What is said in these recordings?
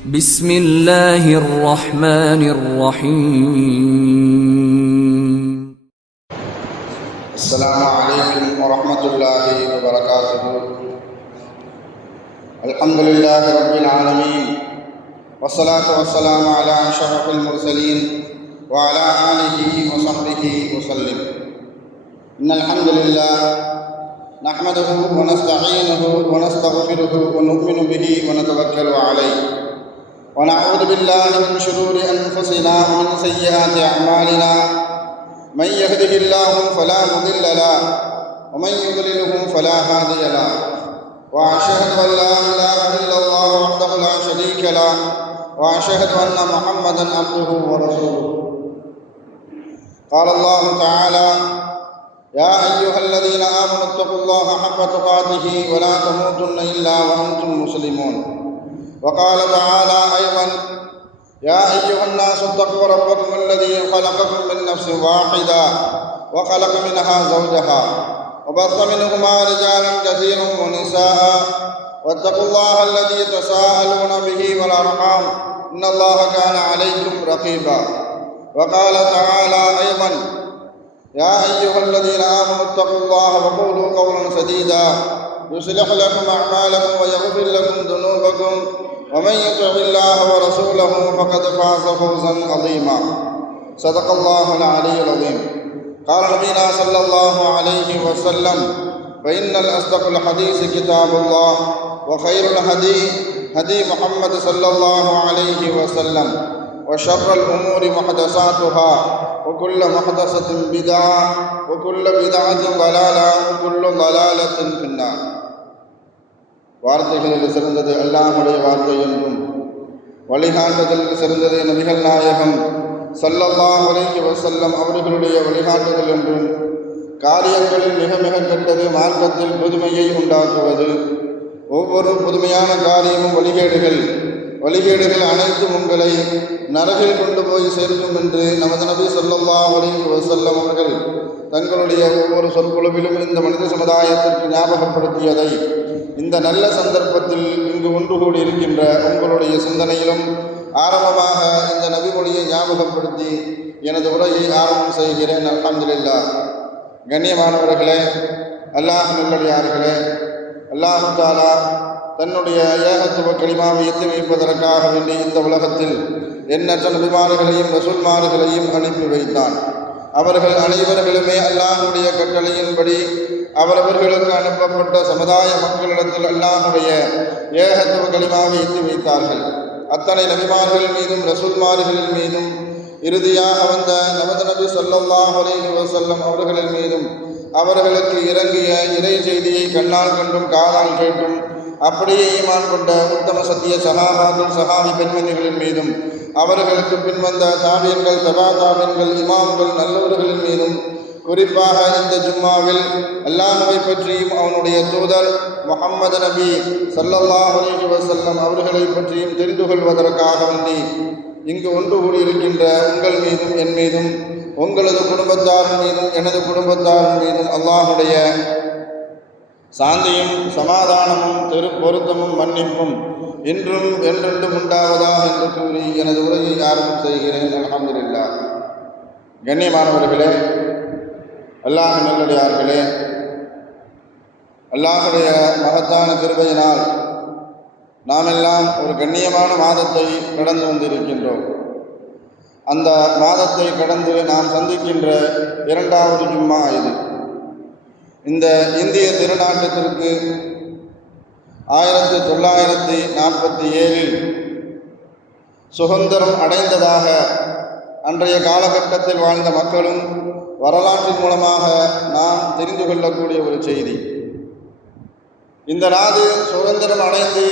بسم الله الرحمن الرحيم. السلام عليكم ورحمة الله وبركاته. الحمد لله رب العالمين، والصلاة والسلام على أشرف المرسلين وعلى آله وصحبه وسلم. إن الحمد لله نحمده ونستعينه ونستغفره ونؤمن به ونتوكل عليه، ونعوذ بالله من شرور أنفسنا ومن سيئات أعمالنا. من يهده الله فلا مضل له ومن يضلله فلا هادي له، وأشهد أن لا إله إلا الله وحده لا شريك له، وأشهد أن محمدا عبده ورسوله. قال الله تعالى: يا أيها الذين آمنوا اتقوا الله حق تقاته ولا تموتن إلا وأنتم مسلمون. وقال تعالى أيضا: يا أيها الناس اتقوا ربكم الذي خلقكم من نفس واحدة وخلق منها زوجها وبث منهما رجالا كثيرا ونساء، واتقوا الله الذي تساءلون به والأرحام إن الله كان عليكم رقيبا. وقال تعالى أيضا: يا أيها الذين آمنوا اتقوا الله وقولوا قولا سديدا يصلح لكم أعمالكم ويغفر لكم ذنوبكم، ومن يطع الله ورسوله فقد فاز فوزا عظيما. صدق الله العلي العظيم. قال نبينا صلى الله عليه وسلم: فإن الأصدق الحديث كتاب الله، وخير الهدي هدي محمد صلى الله عليه وسلم، وشر الأمور محدثاتها، وكل محدثة بدعة، وكل بدعة ضلالة، وكل ضلالة في النار. வார்த்தைகளில் சிறந்தது அல்லாஹ்வுடைய வார்த்தை என்றும், வழிகாட்டுதலில் சிறந்தது நபிகள் நாயகம் ஸல்லல்லாஹு அலைஹி வஸல்லம் அவர்களுடைய வழிகாட்டுதல் என்றும், காரியங்களில் மிக மிக கெட்டது மார்க்கத்தில் புதுமையை உண்டாக்குவது, ஒவ்வொரு புதுமையான காரியமும் வழிகேடுகள் அனைத்தும் உங்களை நரகில் கொண்டு போய் சேர்க்கும் என்று நமது நபி ஸல்லல்லாஹு அலைஹி வஸல்லம் அவர்கள் தங்களுடைய ஒவ்வொரு சொற்குழுவிலும் இந்த மனித சமுதாயத்திற்கு ஞாபகப்படுத்தியதை இந்த நல்ல சந்தர்ப்பத்தில் இங்கு ஒன்று கூடி இருக்கின்ற உங்களுடைய சிந்தனையிலும் ஆரம்பமாக இந்த நபிமொழியை ஞாபகப்படுத்தி எனது உரையை ஆரம்பம் செய்கிறேன். அல்ஹம்துலில்லாஹ். கண்ணியமானவர்களே, அல்லாஹ் நல்லடியார்களே, அல்லாஹ் தஆலா தன்னுடைய ஏகத்துவ கலிமாவை எத்தி வைப்பதற்காக வேண்டி இந்த உலகத்தில் எண்ணற்ற நபிமார்களையும் ரசூல்மார்களையும் அனுப்பி வைத்தான். அவர்கள் அனைவர்களுமே அல்லாஹ்வுடைய கட்டளையின்படி அவரவர்களுக்கு அனுப்பப்பட்ட சமுதாய மக்களிடத்தில் அல்லாஹ்வுடைய ஏகத்துவ கலிமாவை எத்தி வைத்தார்கள். அத்தனை நபிமார்கள் மீதும் ரசூல்மார்களின் மீதும் இறுதியாக வந்த நமது நபி ஸல்லல்லாஹு அலைஹி வஸல்லம் அவர்களின் மீதும் அவர்களுக்கு இறங்கிய இறை செய்தியை கண்ணால் கண்டும் காதால் கேட்டும் அப்படியே ஈமான் கொண்ட உத்தம சத்திய சஹாபாக்கள் சஹாபி பெண்மணிகளின் மீதும் அவர்களுக்கு பின்வந்த தாபியன்கள் தபா தாபியன்கள் இமாம்கள் நல்லவர்களின் மீதும் குறிப்பாக இந்த ஜும்மாவில் அல்லாஹ்வை பற்றியும் அவனுடைய தூதர் முஹம்மது நபி ஸல்லல்லாஹு அலைஹி வஸல்லம் அவர்களை பற்றியும் தெரிந்து கொள்வதற்காக வேண்டி இங்கு ஒன்று கூடியிருக்கின்ற உங்கள் மீதும் என் மீதும் உங்களது குடும்பத்தாரின் மீதும் எனது குடும்பத்தாரின் மீதும் அல்லாஹ்வுடைய சாந்தியும் சமாதானமும் பொருத்தமும் மன்னிப்பும் இன்றும் என்றென்றும் உண்டாவதா என்று கூறி எனது உரையை ஆரம்பம் செய்கிறேன். அல்ஹம்துலில்லாஹ். கண்ணியமானவர்களே, அல்லாஹ் நல்லடியார்களே, அல்லாஹுடைய மகத்தான கிருபையினால் நாமெல்லாம் ஒரு கண்ணியமான மாதத்தை கடந்து வந்திருக்கின்றோம். அந்த மாதத்தை கடந்து நாம் சந்திக்கின்ற இரண்டாவது ஜும்மா இது. இந்த இந்திய திருநாட்டத்திற்கு 1947 சுதந்திரம் அடைந்ததாக அன்றைய காலகட்டத்தில் வாழ்ந்த மக்களும் வரலாற்றின் மூலமாக நாம் தெரிந்து கொள்ளக்கூடிய ஒரு செய்தி. இந்த நாடு சுதந்திரம் அடைந்து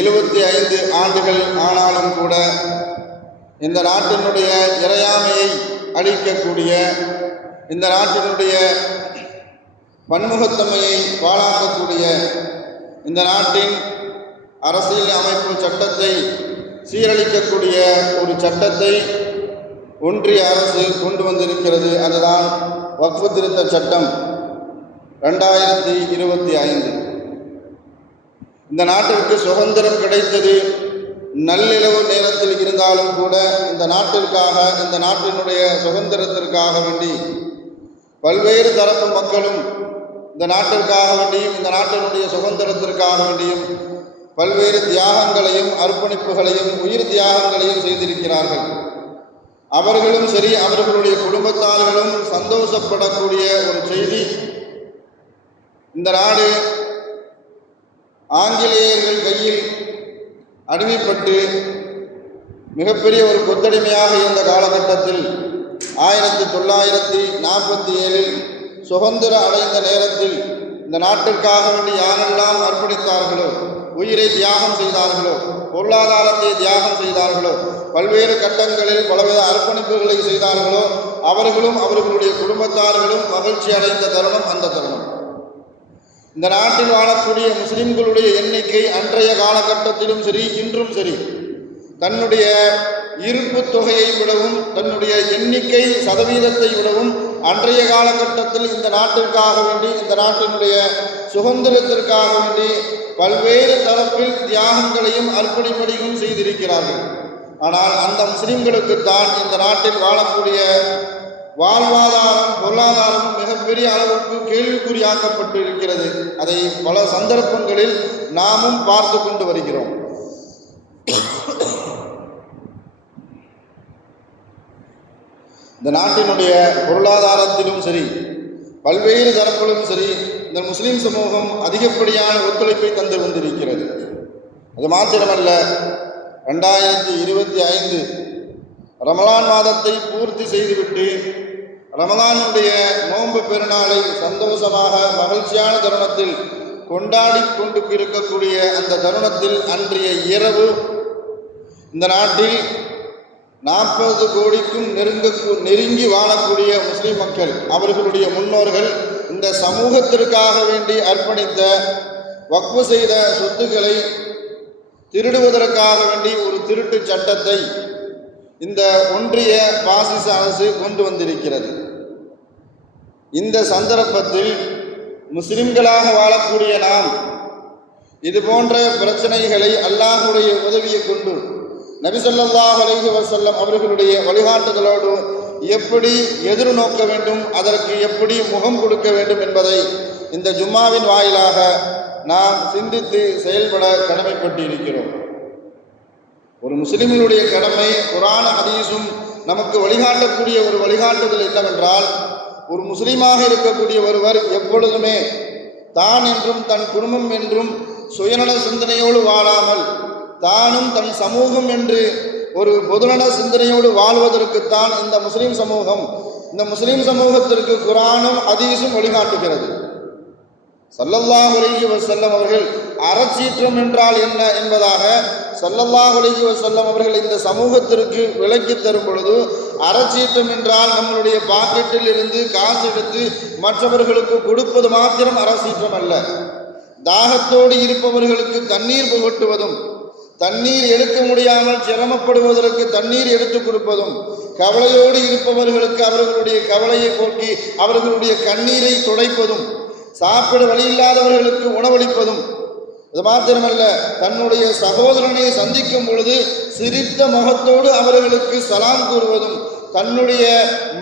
75 ஆண்டுகள் ஆனாலும் கூட இந்த நாட்டினுடைய இறையாமையை அளிக்கக்கூடிய, இந்த நாட்டினுடைய பன்முகத்தன்மையை பாழாக்கக்கூடிய, இந்த நாட்டின் அரசியல் அமைப்பு சட்டத்தை சீரழிக்கக்கூடிய ஒரு சட்டத்தை ஒன்றிய அரசு கொண்டு வந்திருக்கிறது. அதுதான் வக்ஃப் திருத்த சட்டம் 2025. இந்த நாட்டிற்கு சுதந்திரம் கிடைத்தது நள்ளிரவு நேரத்தில் இருந்தாலும் கூட இந்த நாட்டிற்காக, இந்த நாட்டினுடைய சுதந்திரத்திற்காக வேண்டி பல்வேறு தரப்பு மக்களும் இந்த நாட்டிற்காக வேண்டியும் இந்த நாட்டினுடைய சுதந்திரத்திற்காக வேண்டியும் பல்வேறு தியாகங்களையும் அர்ப்பணிப்புகளையும் உயிர் தியாகங்களையும் செய்திருக்கிறார்கள். அவர்களும் சரி, அவர்களுடைய குடும்பத்தார்களும் சந்தோஷப்படக்கூடிய ஒரு செய்தி, இந்த நாடு ஆங்கிலேயர்கள் கையில் அடிமைப்பட்டு மிகப்பெரிய ஒரு கொத்தடிமையாக இருந்த காலகட்டத்தில் 1947 சுதந்திர அடைந்த நேரத்தில் இந்த நாட்டிற்காக வேண்டி யாரெல்லாம் அர்ப்பணித்தார்களோ, உயிரை தியாகம் செய்தார்களோ, பொருளாதாரத்தை தியாகம் செய்தார்களோ, பல்வேறு கட்டங்களில் பலவித அர்ப்பணிப்புகளை செய்தார்களோ, அவர்களும் அவர்களுடைய குடும்பத்தார்களும் மகிழ்ச்சி அடைந்த தருணம் அந்த தருணம். இந்த நாட்டில் வாழக்கூடிய முஸ்லிம்களுடைய எண்ணிக்கை அன்றைய காலகட்டத்திலும் சரி, இன்றும் சரி, தன்னுடைய இருப்பு தொகையை விடவும், தன்னுடைய எண்ணிக்கை சதவீதத்தை விடவும் அன்றைய காலகட்டத்தில் இந்த நாட்டிற்காக வேண்டி, இந்த நாட்டினுடைய சுதந்திரத்திற்காக வேண்டி பல்வேறு தரப்பில் தியாகங்களையும் அர்ப்பணிப்படிகளும் செய்திருக்கிறார்கள். ஆனால் அந்த முஸ்லிம்களுக்குத்தான் இந்த நாட்டில் வாழக்கூடிய வாழ்வாதாரம், பொருளாதாரம் மிகப்பெரிய அளவுக்கு கேள்விக்குறியாக்கப்பட்டு இருக்கிறது. அதை பல சந்தர்ப்பங்களில் நாமும் பார்த்து கொண்டு வருகிறோம். இந்த நாட்டினுடைய பொருளாதாரத்திலும் சரி, பல்வேறு தரப்பிலும் சரி, இந்த முஸ்லிம் சமூகம் அதிகப்படியான ஒத்துழைப்பை தந்து வந்திருக்கிறது. அது மாத்திரமல்ல, 2025 ரமலான் மாதத்தை பூர்த்தி செய்துவிட்டு ரமலானுடைய நோன்பு பெருநாளை சந்தோஷமாக மகிழ்ச்சியான தருணத்தில் கொண்டாடி கொண்டு இருக்கக்கூடிய அந்த தருணத்தில் அன்றைய இரவு இந்த நாட்டில் 40 கோடிக்கும் நெருங்கி வாழக்கூடிய முஸ்லிம் மக்கள், அவர்களுடைய முன்னோர்கள் இந்த சமூகத்திற்காக வேண்டி அர்ப்பணித்த வக்ஃபு செய்த சொத்துக்களை திருடுவதற்காக வேண்டி ஒரு திருட்டு சட்டத்தை இந்த ஒன்றிய பாசிச அரசு கொண்டு வந்திருக்கிறது. இந்த சந்தர்ப்பத்தில் முஸ்லிம்களாக வாழக்கூடிய நாம் இது போன்ற பிரச்சனைகளை அல்லாஹ்வுடைய உதவியை கொண்டு நபி ஸல்லல்லாஹு அலைஹி வஸல்லம் அவர்களுடைய வழிகாட்டுதலோடு எப்படி எதிர்நோக்க வேண்டும், அதற்கு எப்படி முகம் கொடுக்க வேண்டும் என்பதை இந்த ஜும்மாவின் வாயிலாக நாம் சிந்தித்து செயல்பட கடமைப்பட்டு இருக்கிறோம். ஒரு முஸ்லிமினுடைய கடமை, குர்ஆன் ஹதீஸும் நமக்கு வழிகாட்டக்கூடிய ஒரு வழிகாட்டுதல் என்னவென்றால், ஒரு முஸ்லீமாக இருக்கக்கூடிய ஒருவர் எப்பொழுதுமே தான் என்றும் தன் குடும்பம் என்றும் சுயநல சிந்தனையோடு வாழாமல், தானும் தன் சமூகம் என்று ஒரு பொதுநல சிந்தனையோடு வாழ்வதற்குத்தான் இந்த முஸ்லீம் சமூகம், இந்த முஸ்லீம் சமூகத்திற்கு குர்ஆனும் ஹதீஸும் வழிகாட்டுகிறது. ஸல்லல்லாஹு அலைஹி வஸல்லம் அவர்கள் அறச்சீற்றம் என்றால் என்ன என்பதாக ஸல்லல்லாஹு அலைஹி வஸல்லம் அவர்கள் இந்த சமூகத்திற்கு விளக்கி தரும் பொழுது, அறச்சீற்றம் என்றால் நம்மளுடைய பாக்கெட்டில் இருந்து காசு எடுத்து மற்றவர்களுக்கு கொடுப்பது மாத்திரம் அறச்சீற்றம் அல்ல. தாகத்தோடு இருப்பவர்களுக்கு தண்ணீர் புகட்டுவதும், தண்ணீர் எடுக்க முடியாமல் சிரமப்படுவதற்கு தண்ணீர் எடுத்து கொடுப்பதும், கவலையோடு இருப்பவர்களுக்கு அவர்களுடைய கவலையை போக்கி அவர்களுடைய கண்ணீரை துடைப்பதும், சாப்பிட வழி இல்லாதவர்களுக்கு உணவளிப்பதும், இது மாத்திரமல்ல, தன்னுடைய சகோதரனை சந்திக்கும் பொழுது சிரித்த முகத்தோடு அவர்களுக்கு சலாம் கூறுவதும், தன்னுடைய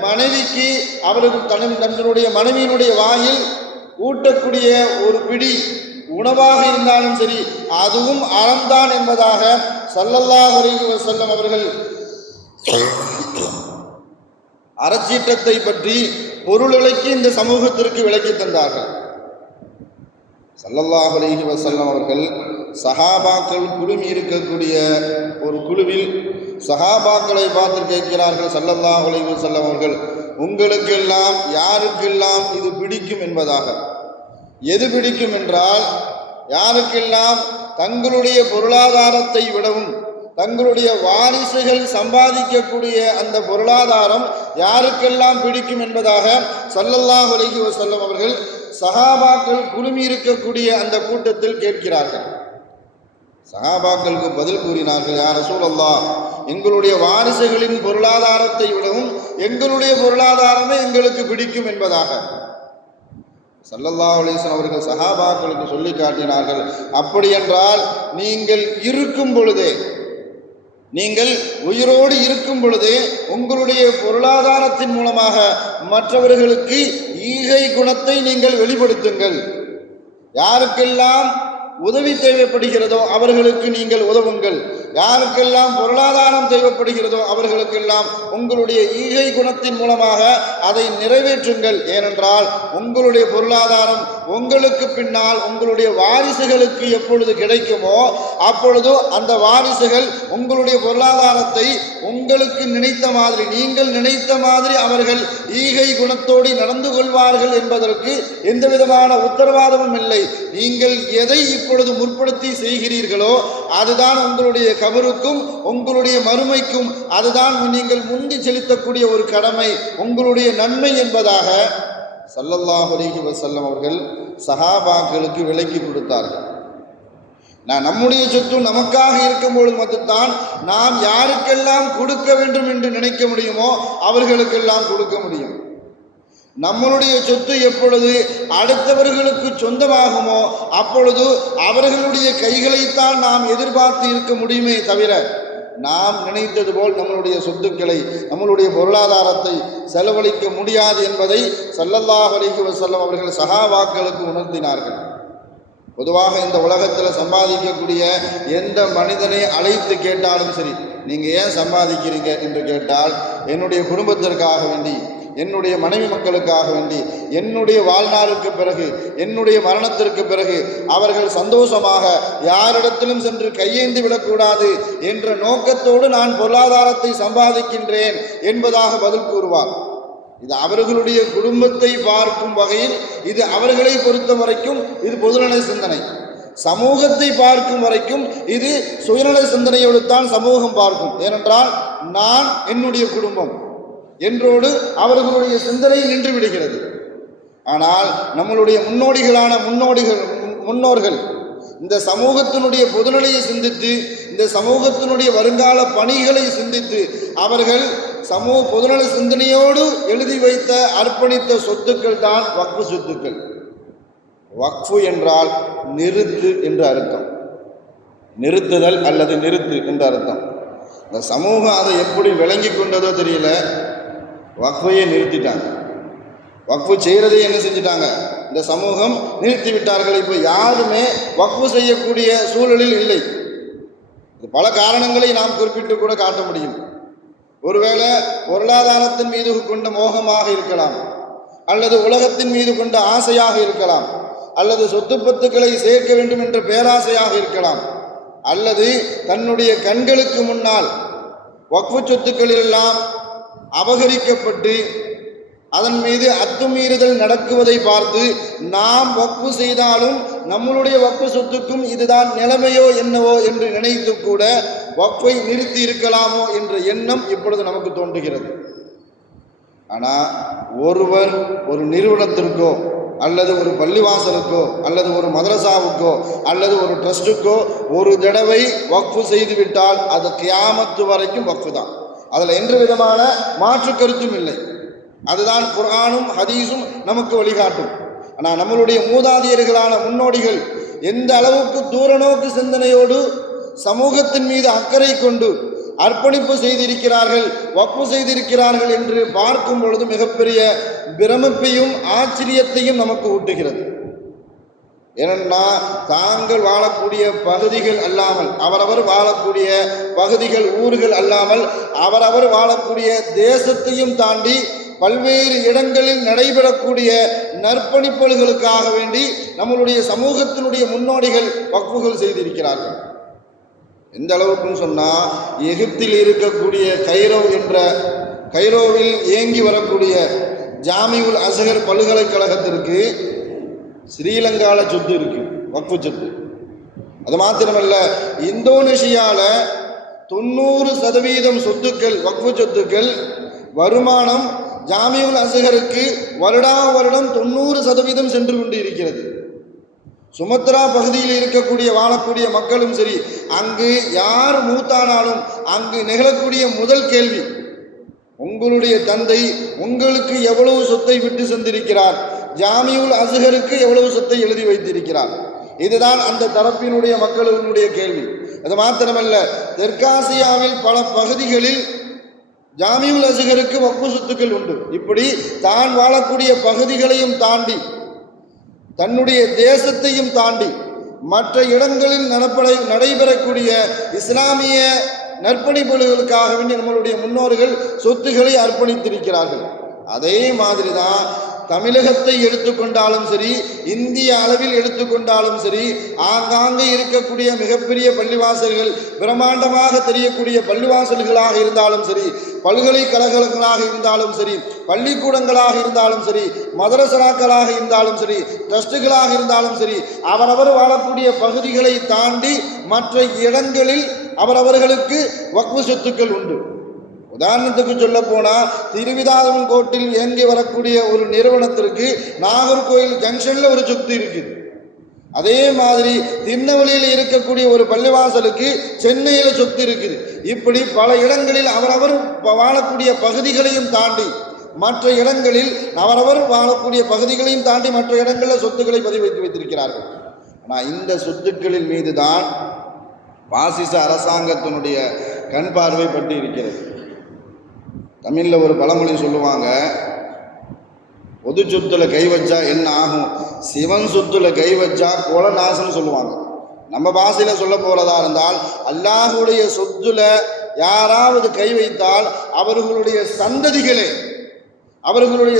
மனைவிக்கு அவர்கள் தன்னுடைய மனைவியினுடைய வாயில் ஊட்டக்கூடிய ஒரு பிடி உணவாக இருந்தாலும் சரி, அதுவும் அறம்தான் என்பதாக ஸல்லல்லாஹு அலைஹி வஸல்லம் அவர்கள் அறச்சீற்றத்தை பற்றி பொருளுக்கு இந்த சமூகத்திற்கு விளக்கி தந்தார்கள். ஸல்லல்லாஹு அலைஹி வஸல்லம் அவர்கள் சஹாபாக்கள் குழுமி இருக்கக்கூடிய ஒரு குழுவில் சஹாபாக்களை பார்த்து கேட்கிறார்கள். ஸல்லல்லாஹு அலைஹி வஸல்லம் அவர்கள், உங்களுக்கெல்லாம் யாருக்கெல்லாம் இது பிடிக்கும் என்பதாக. எது பிடிக்கும் என்றால், யாருக்கெல்லாம் தங்களுடைய பொருளாதாரத்தை விடவும் தங்களுடைய வாரிசுகள் சம்பாதிக்கக்கூடிய அந்த பொருளாதாரம் யாருக்கெல்லாம் பிடிக்கும் என்பதாக ஸல்லல்லாஹு அலைஹி வஸல்லம் அவர்கள் சஹாபாக்கள் குழுமி இருக்கக்கூடிய அந்த கூட்டத்தில் கேட்கிறார்கள். சஹாபாக்களுக்கு பதில் கூறினார்கள், யா ரசூலல்லாஹ், எங்களுடைய வாரிசுகளின் பொருளாதாரத்தை விடவும் எங்களுடைய பொருளாதாரமே எங்களுக்கு பிடிக்கும் என்பதாக ஸல்லல்லாஹு அலைஹி வஸல்லம் அவர்கள் சஹாபாக்களுக்கு சொல்லி காட்டினார்கள். அப்படி என்றால், நீங்கள் இருக்கும் பொழுதே, நீங்கள் உயிரோடு இருக்கும் பொழுது உங்களுடைய பொருளாதாரத்தின் மூலமாக மற்றவர்களுக்கு ஈகை குணத்தை நீங்கள் வெளிப்படுத்துங்கள். யாருக்கெல்லாம் உதவி தேவைப்படுகிறதோ அவர்களுக்கு நீங்கள் உதவுங்கள். யாருக்கெல்லாம் பொருளாதாரம் தேவைப்படுகிறதோ அவர்களுக்கெல்லாம் உங்களுடைய ஈகை குணத்தின் மூலமாக அதை நிறைவேற்றுங்கள். ஏனென்றால் உங்களுடைய பொருளாதாரம் உங்களுக்கு பின்னால் உங்களுடைய வாரிசுகளுக்கு எப்பொழுது கிடைக்குமோ அப்பொழுது அந்த வாரிசுகள் உங்களுடைய பொருளாதாரத்தை உங்களுக்கு நினைத்த மாதிரி, நீங்கள் நினைத்த மாதிரி அவர்கள் ஈகை குணத்தோடு நடந்து கொள்வார்கள் என்பதற்கு எந்த விதமான உத்தரவாதமும் இல்லை. நீங்கள் எதை இப்பொழுது முற்படுத்தி செய்கிறீர்களோ அதுதான் உங்களுடைய கபருக்கும் உங்களுடைய மறுமைக்கும் அதுதான் நீங்கள் முந்தி செலுத்தக்கூடிய ஒரு கடமை, உங்களுடைய நன்மை என்பதாக ஸல்லல்லாஹு அலைஹி வஸல்லம் அவர்கள் சஹாபாக்களுக்கு விளக்கி கொடுத்தார்கள். நம்முடைய சொத்து நமக்காக இருக்கும் பொழுது மட்டும்தான் நாம் யாருக்கெல்லாம் கொடுக்க வேண்டும் என்று நினைக்க முடியுமோ அவர்களுக்கெல்லாம் கொடுக்க முடியும். நம்மளுடைய சொத்து எப்பொழுது அடுத்தவர்களுக்கு சொந்தமாகுமோ அப்பொழுது அவர்களுடைய கைகளைத்தான் நாம் எதிர்பார்த்து இருக்க முடியுமே தவிர நாம் நினைத்தது போல் நம்மளுடைய சொத்துக்களை நம்மளுடைய பொருளாதாரத்தை செலவழிக்க முடியாது என்பதை ஸல்லல்லாஹு அலைஹி வஸல்லம் அவர்கள் சஹாபாக்களுக்கு உணர்த்தினார்கள். பொதுவாக இந்த உலகத்தில் சம்பாதிக்கக்கூடிய எந்த மனிதனை அழைத்து கேட்டாலும் சரி, நீங்கள் ஏன் சம்பாதிக்கிறீங்க என்று கேட்டால், என்னுடைய குடும்பத்திற்காக வேண்டி, என்னுடைய மனைவி மக்களுக்காக வேண்டி, என்னுடைய வாழ்நாளுக்கு பிறகு, என்னுடைய மரணத்திற்கு பிறகு அவர்கள் சந்தோஷமாக யாரிடத்திலும் சென்று கையேந்தி விடக்கூடாது என்ற நோக்கத்தோடு நான் பொருளாதாரத்தை சம்பாதிக்கின்றேன் என்பதாக பதில் கூறுவார். இது அவர்களுடைய குடும்பத்தை பார்க்கும் வகையில், இது அவர்களை பொறுத்த வரைக்கும் இது பொதுநல சிந்தனை. சமூகத்தை பார்க்கும் வரைக்கும் இது சுயநல சிந்தனையோடு தான் சமூகம் பார்க்கும். ஏனென்றால் நான், என்னுடைய குடும்பம் என்றோடு அவர்களுடைய சிந்தனை நின்று விடுகிறது. ஆனால் நம்மளுடைய முன்னோர்கள் இந்த சமூகத்தினுடைய பொதுநிலையை சிந்தித்து, இந்த சமூகத்தினுடைய வருங்கால பணிகளை சிந்தித்து அவர்கள் பொதுநல சிந்தனையோடு எழுதி வைத்த அர்ப்பணித்த சொத்துக்கள் தான் வக்ஃபு சொத்துக்கள். வக்ஃபு என்றால் நிறுத்து என்று அர்த்தம், நிறுத்துதல் அல்லது நிறுத்து என்று அர்த்தம். இந்த சமூகம் அதை எப்படி விளங்கி கொண்டதோ தெரியல, வக்ஃபையே நிறுத்திட்டாங்க. வக்ஃபு செய்கிறதே என்ன செஞ்சிட்டாங்க, இந்த சமூகம் நிறுத்தி விட்டார்கள். இப்போ யாருமே வக்ஃபு செய்யக்கூடிய சூழலில் இல்லை. இது பல காரணங்களை நாம் குறிப்பிட்டு கூட காட்ட முடியும். ஒருவேளை பொருளாதாரத்தின் மீது கொண்ட மோகமாக இருக்கலாம், அல்லது உலகத்தின் மீது கொண்ட ஆசையாக இருக்கலாம், அல்லது சொத்து பத்துக்களை சேர்க்க வேண்டும் என்ற பேராசையாக இருக்கலாம், அல்லது தன்னுடைய கண்களுக்கு முன்னால் வக்ஃபு சொத்துக்களெல்லாம் அபகரிக்கப்பட்டு அதன் மீது அத்துமீறுதல் நடக்குவதை பார்த்து நாம் வக்ஃபு செய்தாலும் நம்மளுடைய வக்ஃபு சொத்துக்கும் இதுதான் நிலைமையோ என்னவோ என்று நினைத்து கூட வக்ஃபை நிறுத்தி இருக்கலாமோ என்ற எண்ணம் இப்பொழுது நமக்கு தோன்றுகிறது. ஆனால் ஒருவர் ஒரு நிறுவனத்திற்கோ அல்லது ஒரு பள்ளிவாசலுக்கோ அல்லது ஒரு மதரசாவுக்கோ அல்லது ஒரு ட்ரஸ்ட்டுக்கோ ஒரு தடவை வக்ஃபு செய்துவிட்டால் அது கியாமத்து வரைக்கும் வக்ஃபு தான். அதில் எந்த விதமான மாற்று கருத்தும் இல்லை. அதுதான் குர்ஆனும் ஹதீஸும் நமக்கு வழிகாட்டும். ஆனால் நம்மளுடைய மூதாதையர்களான முன்னோடிகள் எந்த அளவுக்கு தூரநோக்கு சிந்தனையோடு சமூகத்தின் மீது அக்கறை கொண்டு அர்ப்பணிப்பு செய்திருக்கிறார்கள், வக்ஃபு செய்திருக்கிறார்கள் என்று பார்க்கும் பொழுது மிகப்பெரிய பிரமிப்பையும் ஆச்சரியத்தையும் நமக்கு ஊட்டுகிறது. ஏனென்னா தாங்கள் வாழக்கூடிய பகுதிகள் அல்லாமல், அவரவர் வாழக்கூடிய பகுதிகள் ஊர்கள் அல்லாமல் அவரவர் வாழக்கூடிய தேசத்தையும் தாண்டி பல்வேறு இடங்களில் நடைபெறக்கூடிய நற்பணிப்புகளுக்காக வேண்டி நம்மளுடைய சமூகத்தினுடைய முன்னோடிகள் வக்ஃபுகள் செய்திருக்கிறார்கள். எந்த அளவுக்குன்னு சொன்னால், எகிப்தில் இருக்கக்கூடிய கைரோவில் இயங்கி வரக்கூடிய ஜாமிஉல் அஸ்ஹர் பல்கலைக்கழகத்திற்கு ஸ்ரீலங்காவில் சொத்து இருக்கு, வக்ஃபு சொத்து. அது மாத்திரமல்ல, இந்தோனேஷியாவில் 90% சொத்துக்கள், வக்ஃபு சொத்துக்கள் வருமானம் ஜாமிஉல் அஸ்ஹருக்கு வருடம் 90% சென்று கொண்டு இருக்கிறது. சுமத்ரா பகுதியில் இருக்கக்கூடிய வாழக்கூடிய மக்களும் சரி, அங்கு யார் மூத்தானாலும் அங்கு நிகழக்கூடிய முதல் கேள்வி, உங்களுடைய தந்தை உங்களுக்கு எவ்வளவு சொத்தை விட்டு சென்றிருக்கிறார், ஜாமிஉல் அஸ்ஹருக்கு எவ்வளவு சொத்தை எழுதி வைத்திருக்கிறார். இதுதான் அந்த தரப்பினுடைய மக்களுடைய கேள்வி. அது மாத்திரமல்ல, தெற்காசியாவில் பல பகுதிகளில் ஜாமியுல் அஸ்கருக்கு வக்ஃபு சொத்துக்கள் உண்டு. இப்படி தான் வாழக்கூடிய பகுதிகளையும் தாண்டி, தன்னுடைய தேசத்தையும் தாண்டி மற்ற இடங்களில் நடைபெறக்கூடிய இஸ்லாமிய நற்பணிப்புகளுக்காக வேண்டி நம்மளுடைய முன்னோர்கள் சொத்துக்களை அர்ப்பணித்திருக்கிறார்கள். அதே மாதிரி தான் தமிழகத்தை எடுத்துக்கொண்டாலும் சரி, இந்திய அளவில் எடுத்துக்கொண்டாலும் சரி, ஆங்காங்கே இருக்கக்கூடிய மிகப்பெரிய பள்ளிவாசல்கள், பிரம்மாண்டமாக தெரியக்கூடிய பள்ளிவாசல்களாக இருந்தாலும் சரி, பல்கலைக்கழகங்களாக இருந்தாலும் சரி, பள்ளிக்கூடங்களாக இருந்தாலும் சரி, மதரசராக்களாக இருந்தாலும் சரி, ட்ரஸ்டுகளாக இருந்தாலும் சரி, அவரவர் வாழக்கூடிய பகுதிகளை தாண்டி மற்ற இடங்களில் அவரவர்களுக்கு வக்ஃபு சொத்துக்கள் உண்டு. உதாரணத்துக்கு சொல்ல போனால், திருவிதாங்கூர் கோட்டில் இயங்கி வரக்கூடிய ஒரு நிறுவனத்திற்கு நாகர்கோயில் ஜங்ஷனில் ஒரு சொத்து இருக்குது. அதே மாதிரி திருநெல்வேலியில் இருக்கக்கூடிய ஒரு பள்ளிவாசலுக்கு சென்னையில் சொத்து இருக்குது. இப்படி பல இடங்களில் அவரவர் வாழக்கூடிய பகுதிகளையும் தாண்டி மற்ற இடங்களில் அவரவர் வாழக்கூடிய பகுதிகளையும் தாண்டி மற்ற இடங்களில் சொத்துக்களை பதிவு வைத்திருக்கிறார்கள். ஆனால் இந்த சொத்துக்களின் மீது தான் பாசிச அரசாங்கத்தினுடைய கண் பார்வை பட்டு இருக்கிறது. தமிழில் ஒரு பழமொழி சொல்லுவாங்க, பொது சொத்துல கை வச்சா என்ன ஆகும், சிவன் சொத்துல கை வச்சா கொலை நாசம்னு சொல்லுவாங்க. நம்ம பாஷையில் சொல்ல போகிறதா இருந்தால், அல்லாஹுடைய சொத்துல யாராவது கை வைத்தால் அவர்களுடைய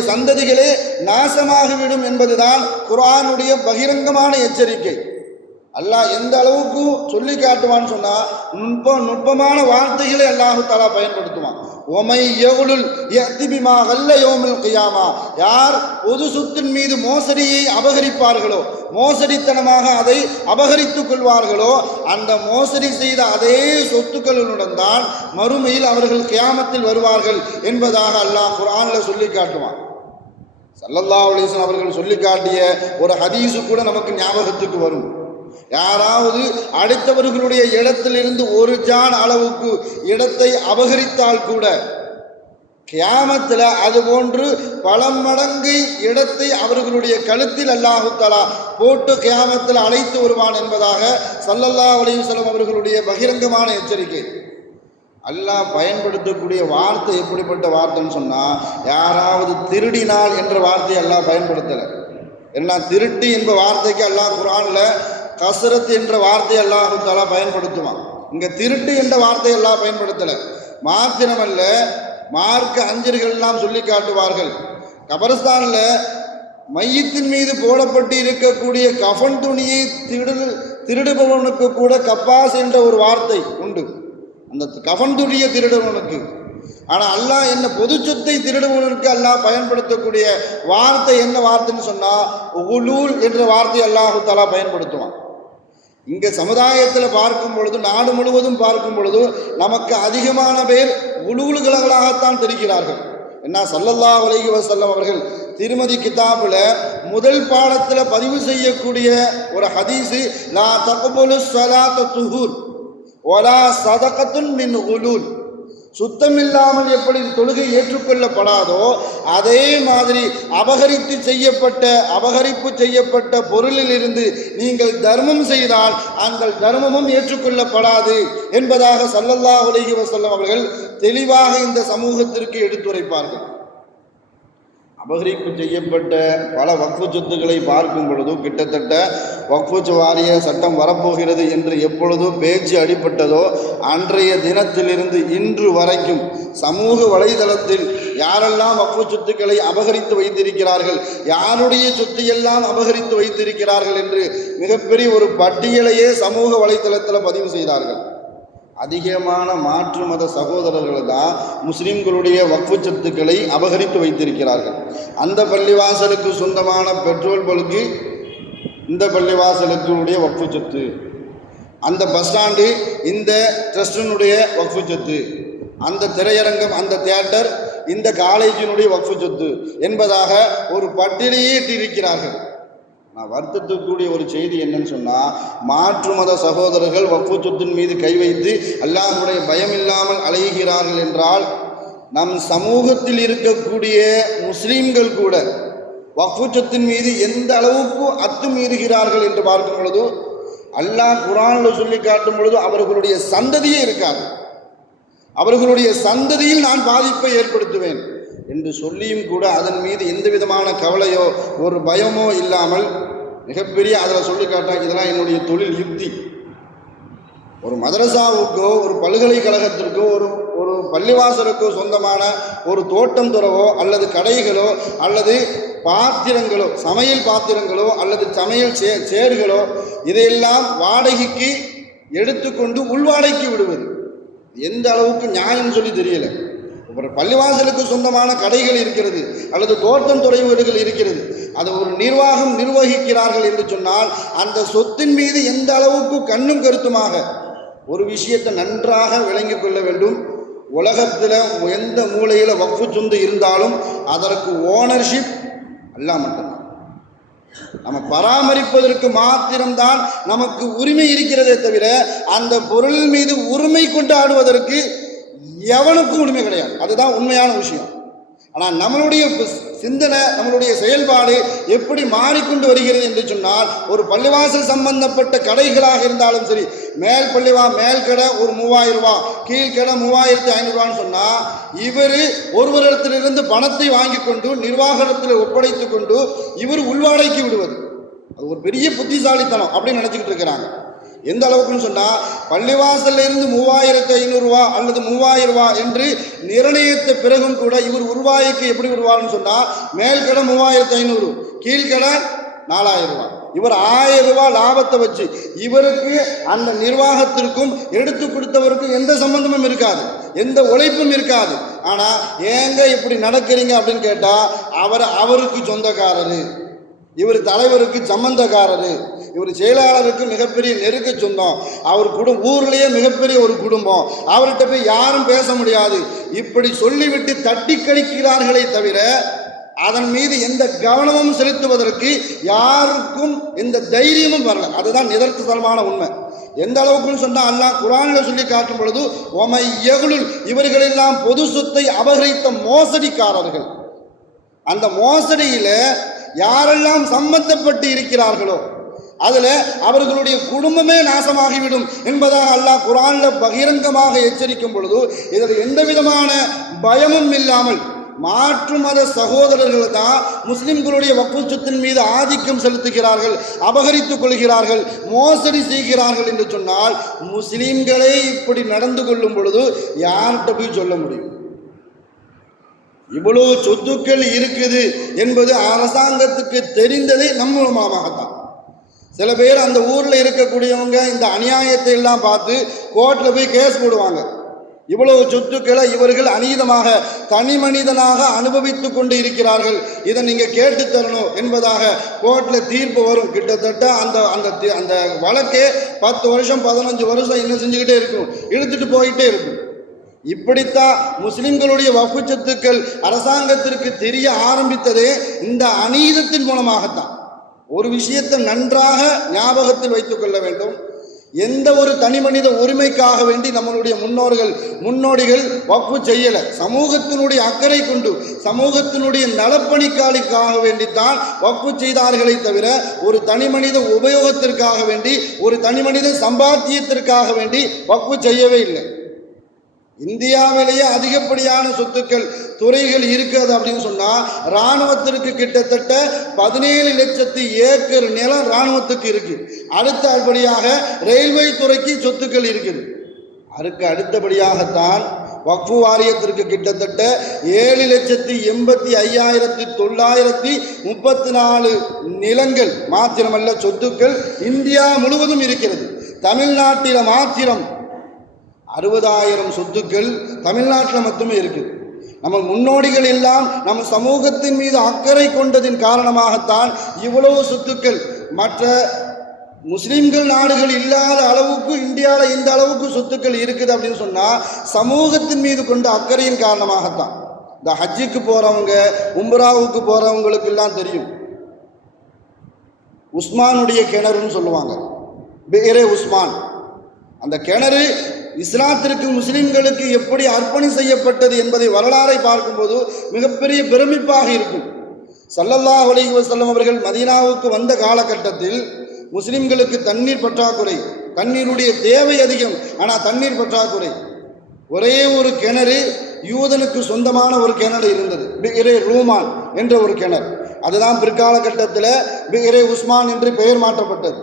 சந்ததிகளே நாசமாகிவிடும் என்பதுதான் குர்ஆனுடைய பகிரங்கமான எச்சரிக்கை. அல்லாஹ் எந்த அளவுக்கு சொல்லி காட்டுவான்னு சொன்னால், நுட்பமான வார்த்தைகளை அல்லாஹு தஆலா பயன்படுத்துவான். ஒமை யகுலுல் யஅதி பிமா கல்ல யௌமுல் கியாமா, யார் பொது சொத்தின் மீது மோசடியை அபகரிப்பார்களோ, மோசடித்தனமாக அதை அபகரித்துக் கொள்வார்களோ, அந்த மோசடி செய்த அதே சொத்துக்களுடன் தான் மறுமையில் அவர்கள் கியாமத்தில் வருவார்கள் என்பதாக அல்லாஹ் குர்ஆனில் சொல்லி காட்டுவான். ஸல்லல்லாஹு அலைஹி வஸல்லம் அவர்கள் சொல்லி காட்டிய ஒரு ஹதீஸு கூட நமக்கு ஞாபகத்துக்கு வரும். யாராவது அடுத்தவர்களுடைய இடத்திலிருந்து ஒரு ஜான் அளவுக்கு இடத்தை அபகரித்தால் கூட கியாமத்தில் அதுபோன்று பல மடங்கு இடத்தை அவர்களுடைய கழுத்தில் அல்லாஹு தஆலா போட்டு கியாமத்தில் அழைத்து வருவான் என்பதாக ஸல்லல்லாஹு அலைஹி வஸல்லம் அவர்களுடைய பகிரங்கமான எச்சரிக்கை. அல்லாஹ் பயன்படுத்தக்கூடிய வார்த்தை எப்படிப்பட்ட வார்த்தைன்னு சொன்னால், யாராவது திருடினால் என்ற வார்த்தையை அல்லாஹ் பயன்படுத்தலை. ஏன்னா திருட்டு என்ற வார்த்தைக்கு அல்லாஹ் குர்ஆனில் கசரத் என்ற வார்த்தை அல்லாஹு தஆலா பயன்படுத்துவான். இங்கே திருட்டு என்ற வார்த்தை எல்லாம் பயன்படுத்தலை. மாத்திரமல்ல, மார்க்க அறிஞர்கள் எல்லாம் சொல்லி காட்டுவார்கள், கபரஸ்தானில் மையத்தின் மீது போடப்பட்டு இருக்கக்கூடிய கஃன் துணியை திருடுபவனுக்கு கூட கப்பாஸ் என்ற ஒரு வார்த்தை உண்டு, அந்த கஃன் துணியை திருடுபவனுக்கு. ஆனால் அல்லாஹ் என்ன பொது சொத்தை திருடுவதற்கு அல்லாஹ் பயன்படுத்தக்கூடிய வார்த்தை என்ன வார்த்தைன்னு சொன்னால், உலூல் என்ற வார்த்தை அல்லாஹு தஆலா பயன்படுத்துவான். இங்கே சமுதாயத்தில் பார்க்கும் பொழுது, நாடு முழுவதும் பார்க்கும் பொழுது நமக்கு அதிகமான பேர் உலூல்களாகத்தான் தெரிகிறார்கள். என்ன ஸல்லல்லாஹு அலைஹி வஸல்லம் அவர்கள் திருமதி கிதாபில் முதல் பாடத்தில் பதிவு செய்யக்கூடிய ஒரு ஹதீஸு, லா தக்புலு ஸலாத்து துஹூர் வலா ஸதகத்துன் மின் உலூல், சுத்தமில்லாமல் எப்படி தொழுகை ஏற்றுக்கொள்ளப்படாதோ அதே மாதிரி அபகரிப்பு செய்யப்பட்ட பொருளில் இருந்து நீங்கள் தர்மம் செய்தால் அந்த தர்மமும் ஏற்றுக்கொள்ளப்படாது என்பதாக ஸல்லல்லாஹு அலைஹி வஸல்லம் அவர்கள் தெளிவாக இந்த சமூகத்திற்கு எடுத்துரைப்பார்கள். அபகரிப்பு செய்யப்பட்ட பல வக்ஃபு சொத்துக்களை பார்க்கும் பொழுது கிட்டத்தட்ட வக்ஃபு வாரிய சட்டம் வரப்போகிறது என்று எப்பொழுதோ பேச்சு அடிபட்டதோ அன்றைய தினத்திலிருந்து இன்று வரைக்கும் சமூக வலைதளத்தில் யாரெல்லாம் வக்ஃபு சொத்துக்களை அபகரித்து வைத்திருக்கிறார்கள், யாருடைய சொத்தையெல்லாம் அபகரித்து வைத்திருக்கிறார்கள் என்று மிகப்பெரிய ஒரு பட்டியலையே சமூக வலைதளத்தில் பதிவு செய்தார்கள். அதிகமான மாற்று மத சகோதரர்கள் தான் முஸ்லிம்களுடைய வக்ஃபு சொத்துக்களை அபகரித்து வைத்திருக்கிறார்கள். அந்த பள்ளிவாசலுக்கு சொந்தமான பெட்ரோல் பல்கு இந்த பள்ளிவாசலுக்குடைய வக்ஃபு சொத்து, அந்த பஸ் ஸ்டாண்டு இந்த ட்ரஸ்டினுடைய வக்ஃபு சொத்து, அந்த திரையரங்கம் அந்த தியேட்டர் இந்த காலேஜினுடைய வக்ஃபு சொத்து என்பதாக ஒரு பட்டியலையே இட்டிருக்கிறார்கள். நான் வருத்தத்துக்கூடிய ஒரு செய்தி என்னன்னு சொன்னால், மாற்று மத சகோதரர்கள் வக்ஃபு சொத்தின் மீது கை வைத்து அல்லாஹ்வுடைய பயம் இல்லாமல் அலைகிறார்கள் என்றால், நம் சமூகத்தில் இருக்கக்கூடிய முஸ்லீம்கள் கூட வக்ஃபு சொத்தின் மீது எந்த அளவுக்கு அத்துமீறுகிறார்கள் என்று பார்க்கும் பொழுது அல்லாஹ் குர்ஆனில் சொல்லி காட்டும் பொழுது அவர்களுடைய சந்ததியே இருக்காது, அவர்களுடைய சந்ததியில் நான் பாதிப்பை ஏற்படுத்துவேன் என்று சொல்லியும் கூட அதன் மீது எந்த விதமான கவலையோ ஒரு பயமோ இல்லாமல் மிகப்பெரிய அதில் சொல்லி காட்டாங்க, இதெல்லாம் என்னுடைய தொழில் யுக்தி. ஒரு மதரசாவுக்கோ ஒரு பல்கலைக்கழகத்திற்கோ ஒரு பள்ளிவாசலுக்கோ சொந்தமான ஒரு தோட்டம் துறவோ அல்லது கடைகளோ அல்லது பாத்திரங்களோ, சமையல் பாத்திரங்களோ அல்லது சமையல் சேர்களோ இதையெல்லாம் வாடகைக்கு எடுத்துக்கொண்டு உள்வாடகைக்கு விடுவது எந்த அளவுக்கு நியாயம் சொல்லி தெரியல. ஒரு பள்ளிவாசலுக்கு சொந்தமான கடைகள் இருக்கிறது அல்லது தோட்டம் துறைவீடுகள் இருக்கிறது, அதை ஒரு நிர்வாகம் நிர்வகிக்கிறார்கள் என்று சொன்னால் அந்த சொத்தின் மீது எந்த அளவுக்கு கண்ணும் கருத்துமாக ஒரு விஷயத்தை நன்றாக விளங்கிக் கொள்ள வேண்டும். உலகத்தில் எந்த மூலையில் வக்ஃபு சொத்து இருந்தாலும் அதற்கு ஓனர்ஷிப் அல்லாஹ் மட்டும்தான். நம்ம பராமரிப்பதற்கு மாத்திரம்தான் நமக்கு உரிமை இருக்கிறதே தவிர அந்த பொருள் மீது உரிமை கொண்டாடுவதற்கு எவனுக்கும் உரிமை கிடையாது. அதுதான் உண்மையான விஷயம். ஆனால் நம்மளுடைய சிந்தனை, நம்மளுடைய செயல்பாடு எப்படி மாறிக்கொண்டு வருகிறது என்று சொன்னால், ஒரு பள்ளிவாசல் சம்பந்தப்பட்ட கடைகளாக இருந்தாலும் சரி, மேல் மேல் கடை ஒரு 3000 ரூபா, கீழ்கடை 3500 ரூபான்னு சொன்னால் இவர் ஒருவரிடத்திலிருந்து பணத்தை வாங்கி கொண்டு நிர்வாகத்தில் ஒப்படைத்து கொண்டு இவர் உள்வாடைக்கு விடுவது அது ஒரு பெரிய புத்திசாலித்தனம் அப்படின்னு நினச்சிக்கிட்டு இருக்கிறாங்க. எந்த அளவுக்குன்னு சொன்னால், பள்ளிவாசல்ல இருந்து 3500 ரூபா அல்லது 3000 ரூபா என்று நிர்ணயித்த பிறகும் கூட இவர் உருவாய்க்கு எப்படி விடுவார்னு சொன்னால், மேல்கடை 3500, கீழ்கடை 4000 ரூபா. இவர் 1000 ரூபா லாபத்தை வச்சு இவருக்கு அந்த நிர்வாகத்திற்கும் எடுத்து கொடுத்தவருக்கும் எந்த சம்பந்தமும் இருக்காது, எந்த உழைப்பும் இருக்காது. ஆனால் ஏங்க இப்படி நடக்கிறீங்க அப்படின்னு கேட்டால், அவருக்கு சொந்தக்காரரு, இவர் தலைவருக்கு சம்பந்தக்காரரு, இவர் செயலாளருக்கு மிகப்பெரிய நெருக்க சொந்தம், அவர் ஊர்லேயே மிகப்பெரிய ஒரு குடும்பம், அவர்கிட்ட போய் யாரும் பேச முடியாது, இப்படி சொல்லிவிட்டு தட்டி கழிக்கிறார்களே தவிர அதன் மீது எந்த கவனமும் செலுத்துவதற்கு யாருக்கும் எந்த தைரியமும் வரல. அதுதான் நிதர்சனமான உண்மை. எந்த அளவுக்குன்னு சொன்னால், அல்லாஹ் குர்ஆனில் சொல்லி காட்டும் பொழுது ஒமையகுலுல், இவர்களெல்லாம் பொது சொத்தை அபகரித்த மோசடிக்காரர்கள். அந்த மோசடியில் யாரெல்லாம் சம்பந்தப்பட்டு இருக்கிறார்களோ அதில் அவர்களுடைய குடும்பமே நாசமாகிவிடும் என்பதாக அல்லாஹ் குர்ஆனில் பகிரங்கமாக எச்சரிக்கும் பொழுது, இதில் எந்த விதமான பயமும் இல்லாமல் மாற்று மத சகோதரர்கள் தான் முஸ்லிம்களுடைய வக்ஃபு சொத்தின் மீது ஆதிக்கம் செலுத்துகிறார்கள், அபகரித்துக் கொள்கிறார்கள், மோசடி செய்கிறார்கள் என்று சொன்னால், முஸ்லிம்களே இப்படி நடந்து கொள்ளும் பொழுது யார்கிட்ட போய் சொல்ல முடியும்? இவ்வளவு சொத்துக்கள் இருக்குது என்பது அரசாங்கத்துக்கு தெரிந்ததை நம் மூலமாகத்தான். சில பேர் அந்த ஊரில் இருக்கக்கூடியவங்க இந்த அநியாயத்தை எல்லாம் பார்த்து கோர்ட்டில் போய் கேஸ் போடுவாங்க. இவ்வளவு சொத்துக்களை இவர்கள் அநீதமாக தனி மனிதனாக அனுபவித்து கொண்டு இருக்கிறார்கள், இதை நீங்கள் கேட்டு தரணும் என்பதாக கோர்ட்டில் தீர்ப்பு வரும். கிட்டத்தட்ட அந்த அந்த அந்த வழக்கே 10 வருஷம் 15 வருஷம் என்ன செஞ்சுக்கிட்டே இருக்கும், இழுத்துட்டு போயிட்டே இருக்கும். இப்படித்தான் முஸ்லிம்களுடைய வக்ஃபு சொத்துக்கள் அரசாங்கத்திற்கு தெரிய ஆரம்பித்ததே இந்த அநீதத்தின் மூலமாகத்தான். ஒரு விஷயத்தை நன்றாக ஞாபகத்தில் வைத்துக் கொள்ள வேண்டும். எந்த ஒரு தனி மனித உரிமைக்காக வேண்டி நம்மளுடைய முன்னோடிகள் வக்ஃபு செய்யலை. சமூகத்தினுடைய அக்கறை கொண்டு சமூகத்தினுடைய நலப்பணிக்காக வேண்டித்தான் வக்ஃபு செய்தார்களே தவிர ஒரு தனி மனித உபயோகத்திற்காக வேண்டி, ஒரு தனி மனித சம்பாத்தியத்திற்காக வேண்டி வக்ஃபு செய்யவே இல்லை. இந்தியாவிலேயே அதிகப்படியான சொத்துக்கள் துறைகள் இருக்கிறது அப்படின்னு சொன்னால், இராணுவத்திற்கு கிட்டத்தட்ட 17 லட்சத்து ஏக்கர் நிலம் இராணுவத்துக்கு இருக்குது. அடுத்தபடியாக ரயில்வே துறைக்கு சொத்துக்கள் இருக்குது. அதுக்கு அடுத்தபடியாகத்தான் வக்ஃபு வாரியத்திற்கு கிட்டத்தட்ட 7,85,934 நிலங்கள் மாத்திரமல்ல சொத்துக்கள் இந்தியா முழுவதும் இருக்கிறது. தமிழ்நாட்டில் மாத்திரம் 60,000 சொத்துக்கள் தமிழ்நாட்டில் மட்டுமே இருக்குது. நம்ம முன்னோடிகள் எல்லாம் நம்ம சமூகத்தின் மீது அக்கறை கொண்டதின் காரணமாகத்தான் இவ்வளவு சொத்துக்கள் மற்ற முஸ்லீம்கள் நாடுகள் இல்லாத அளவுக்கு இந்தியாவில் இந்த அளவுக்கு சொத்துக்கள் இருக்குது அப்படின்னு சொன்னால் சமூகத்தின் மீது கொண்ட அக்கறையின் காரணமாகத்தான். இந்த ஹஜ்ஜுக்கு போகிறவங்க, உம்ராவுக்கு போகிறவங்களுக்கு எல்லாம் தெரியும், உஸ்மானுடைய கிணறுன்னு சொல்லுவாங்க, பேரே உஸ்மான். அந்த கிணறு இஸ்லாத்திற்கு முஸ்லிம்களுக்கு எப்படி அர்ப்பணி செய்யப்பட்டது என்பதை வரலாறை பார்க்கும்போது மிகப்பெரிய பிரமிப்பாக இருக்கும். ஸல்லல்லாஹு அலைஹி வஸல்லம் அவர்கள் மதீனாவுக்கு வந்த காலகட்டத்தில் முஸ்லிம்களுக்கு தண்ணீர் பற்றாக்குறை, தண்ணீருடைய தேவை அதிகம், ஆனால் தண்ணீர் பற்றாக்குறை. ஒரே ஒரு கிணறு, யூதனுக்கு சொந்தமான ஒரு கிணறு இருந்தது, பிஹ்ரே ரூமான் என்ற ஒரு கிணறு. அதுதான் பிற்காலகட்டத்தில் பிஹ்ரே உஸ்மான் என்று பெயர் மாற்றப்பட்டது.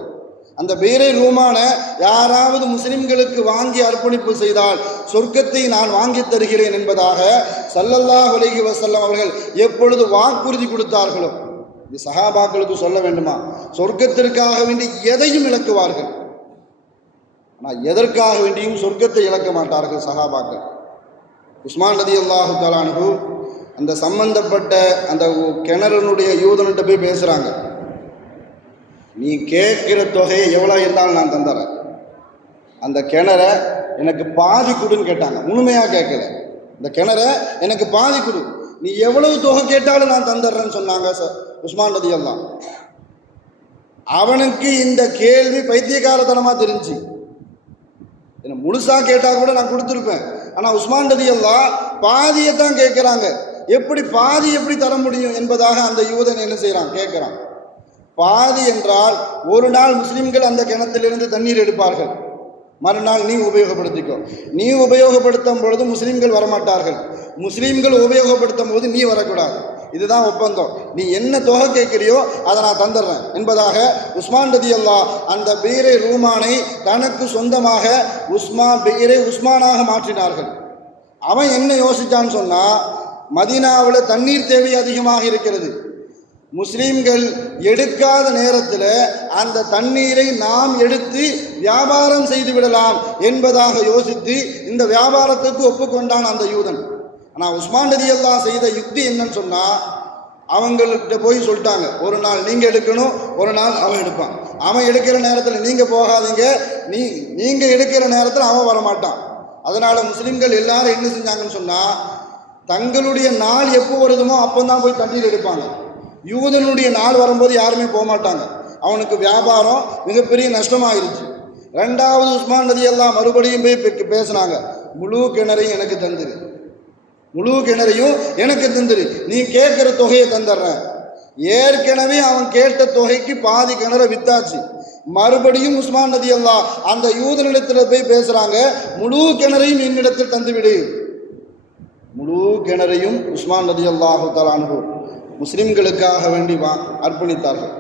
அந்த பிஹ்ரே ரூமானை யாராவது முஸ்லிம்களுக்கு வாங்கி அர்ப்பணிப்பு செய்தால் சொர்க்கத்தை நான் வாங்கி தருகிறேன் என்பதாக ஸல்லல்லாஹு அலைஹி வஸல்லம் அவர்கள் எப்பொழுது வாக்குறுதி கொடுத்தார்களோ, இது சஹாபாக்களுக்கு சொல்ல வேண்டுமா? சொர்க்கத்திற்காக வேண்டி எதையும் இழக்குவார்கள், ஆனால் எதற்காக வேண்டியும் சொர்க்கத்தை இழக்க மாட்டார்கள் சஹாபாக்கள். உஸ்மான் ரலியல்லாஹு தஆலா அன்ஹு அந்த சம்பந்தப்பட்ட அந்த கிணறுனுடைய யூதன்கிட்ட போய் பேசுகிறாங்க. நீ கேட்குற தொகையை எவ்வளோ இருந்தாலும் நான் தந்துறேன், அந்த கிணறை எனக்கு பாதி கொடுன்னு கேட்டாங்க. முழுமையாக கேட்கல, இந்த கிணறை எனக்கு பாதி கொடு, நீ எவ்வளவு தொகை கேட்டாலும் நான் தந்துடுறேன்னு சொன்னாங்க உஸ்மான் ரலியல்லாஹு. அவனுக்கு இந்த கேள்வி பைத்தியக்காரத்தனமாக தெரிஞ்சு, என்ன முழுசாக கேட்டால் கூட நான் கொடுத்துருப்பேன். ஆனால் உஸ்மான் ரலியல்லாஹு பாதியை தான் கேட்குறாங்க. எப்படி பாதி எப்படி தர முடியும் என்பதாக அந்த யூதன் என்ன செய்கிறான், கேட்குறான். பாதி என்றால் ஒரு நாள் முஸ்லிம்கள் அந்த கிணத்திலிருந்து தண்ணீர் எடுப்பார்கள், மறுநாள் நீ உபயோகப்படுத்திக்கோ. நீ உபயோகப்படுத்தும் பொழுது முஸ்லிம்கள் வரமாட்டார்கள், முஸ்லிம்கள் உபயோகப்படுத்தும் போது நீ வரக்கூடாது. இதுதான் ஒப்பந்தம். நீ என்ன தொகை கேட்குறியோ அதை நான் தந்துடுறேன் என்பதாக உஸ்மான் ரலியல்லாஹு அந்த பிஹ்ரே ரூமானை தனக்கு சொந்தமாக பிஹ்ரே உஸ்மானாக மாற்றினார்கள். அவன் என்ன யோசிச்சான்னு சொன்னால், மதீனாவில் தண்ணீர் தேவை அதிகமாக இருக்கிறது, முஸ்லீம்கள் எடுக்காத நேரத்தில் அந்த தண்ணீரை நாம் எடுத்து வியாபாரம் செய்து விடலாம் என்பதாக யோசித்து இந்த வியாபாரத்துக்கு ஒப்புக்கொண்டான் அந்த யூதன். ஆனால் உஸ்மான் ரலியல்லாஹு செய்த யுக்தி என்னன்னு சொன்னால், அவங்கள்ட்ட போய் சொல்லிட்டாங்க, ஒரு நாள் நீங்கள் எடுக்கணும், ஒரு நாள் அவன் எடுப்பான். அவன் எடுக்கிற நேரத்தில் நீங்கள் போகாதீங்க, நீங்கள் எடுக்கிற நேரத்தில் அவன் வரமாட்டான். அதனால் முஸ்லீம்கள் எல்லாரும் என்ன செஞ்சாங்கன்னு சொன்னால், தங்களுடைய நாள் எப்போ வருதுமோ அப்போ தான் போய் தண்ணீர் எடுப்பாங்க. யூதனுடைய நாள் வரும்போது யாருமே போக மாட்டாங்க. அவனுக்கு வியாபாரம் மிகப்பெரிய நஷ்டமாயிருச்சு. ரெண்டாவது உஸ்மான் ரலியல்லாஹு மறுபடியும் போய் பேசினாங்க, முழு கிணறையும் எனக்கு தந்துரு, முழு கிணறையும் எனக்கு தந்துரு, நீ கேட்குற தொகையை தந்துடுறேன். ஏற்கனவே அவன் கேட்ட தொகைக்கு பாதி கிணறை வித்தாச்சு. மறுபடியும் உஸ்மான் ரலியல்லாஹு அந்த யூதனிடத்தில் போய் பேசுகிறாங்க, முழு கிணறையும் என்னிடத்தில் தந்துவிடு. முழு கிணறையும் உஸ்மான் ரலியல்லாஹு தஆலா அன்ஹு முஸ்லிம்களுக்காக வேண்டி அர்ப்பணித்தார்கள்.